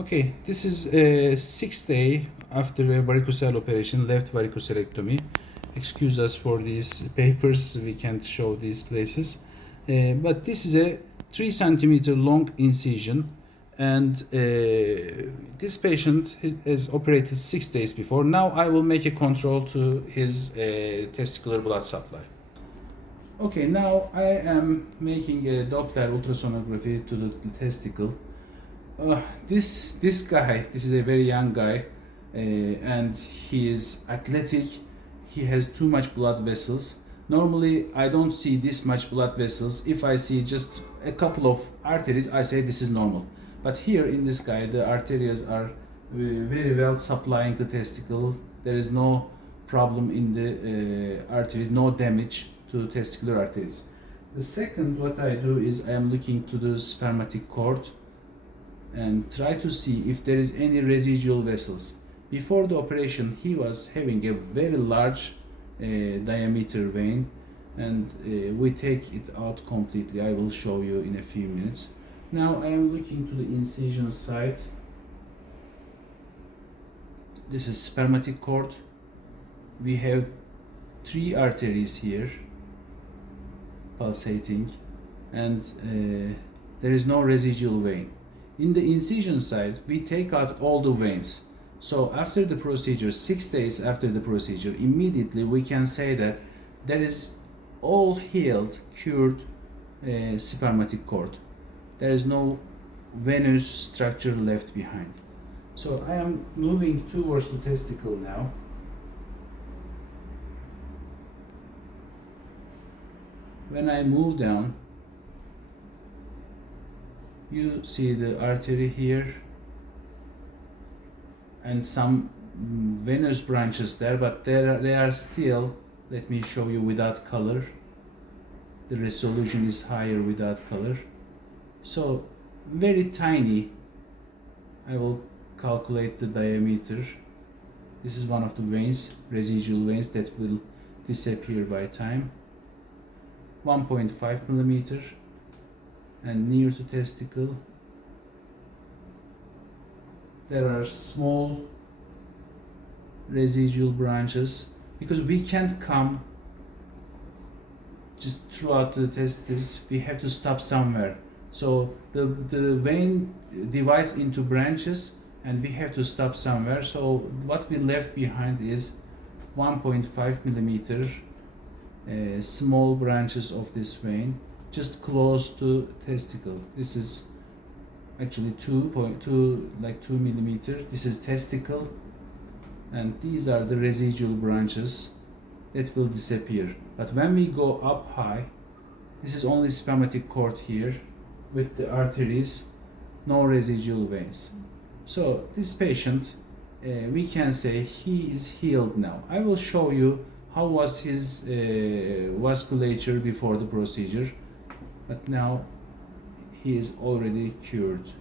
Okay, this is sixth day after a varicocele operation, left varicocelectomy. Excuse us for these papers, we can't show these places. But this is a 3 centimeter long incision, and this patient has operated 6 days before. Now I will make a control to his testicular blood supply. Okay, now I am making a Doppler ultrasonography to the testicle. This guy, this is a very young guy, and he is athletic. He has too much blood vessels. Normally I don't see this much blood vessels. If I see just a couple of arteries, I say this is normal. But here in this guy, the arteries are very well supplying the testicle. There is no problem in the arteries, no damage to testicular arteries. The second, what I do is I am looking to the spermatic cord and try to see if there is any residual vessels. Before the operation, he was having a very large diameter vein, and we take it out completely. I will show you in a few minutes. Now I am looking to the incision site. This is spermatic cord. We have 3 arteries here pulsating, and there is no residual vein. In the incision side, we take out all the veins. So after the procedure, 6 days after the procedure, immediately we can say that there is all healed, cured spermatic cord. There is no venous structure left behind. So I am moving towards the testicle now. When I move down, you see the artery here and some venous branches there, but they are still, let me show you without color. The resolution is higher without color. So very tiny. I will calculate the diameter. This is one of the veins, residual veins that will disappear by time. 1.5 millimeter. And near to testicle there are small residual branches, because we can't come just throughout the testes, we have to stop somewhere. So the vein divides into branches and we have to stop somewhere. So what we left behind is 1.5 millimeter small branches of this vein, just close to testicle. This is actually 2.2, like 2 millimeter. This is testicle, and these are the residual branches that will disappear. But when we go up high, this is only spermatic cord here with the arteries, no residual veins. So this patient, we can say he is healed now. I will show you how was his vasculature before the procedure. But now he is already cured.